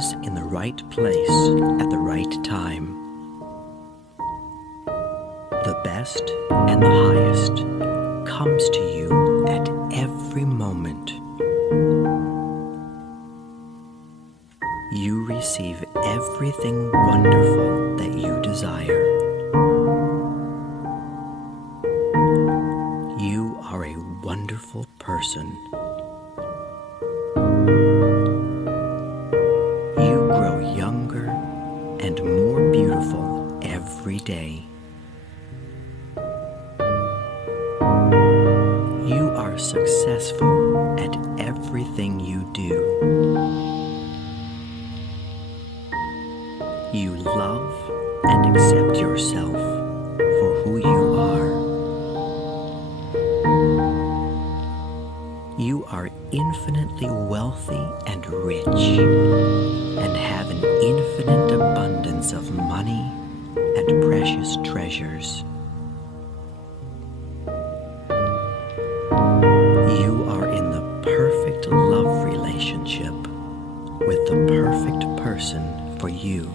always in the right place at the right time. The best and the highest comes to you at every moment. You receive everything wonderful that you desire. You are a wonderful person. You grow younger and more beautiful every day. You are successful at everything you do. You love and accept yourself for who you are. You are infinitely wealthy and rich, and have an infinite abundance of money and precious treasures. You are in the perfect love relationship with the perfect person for you.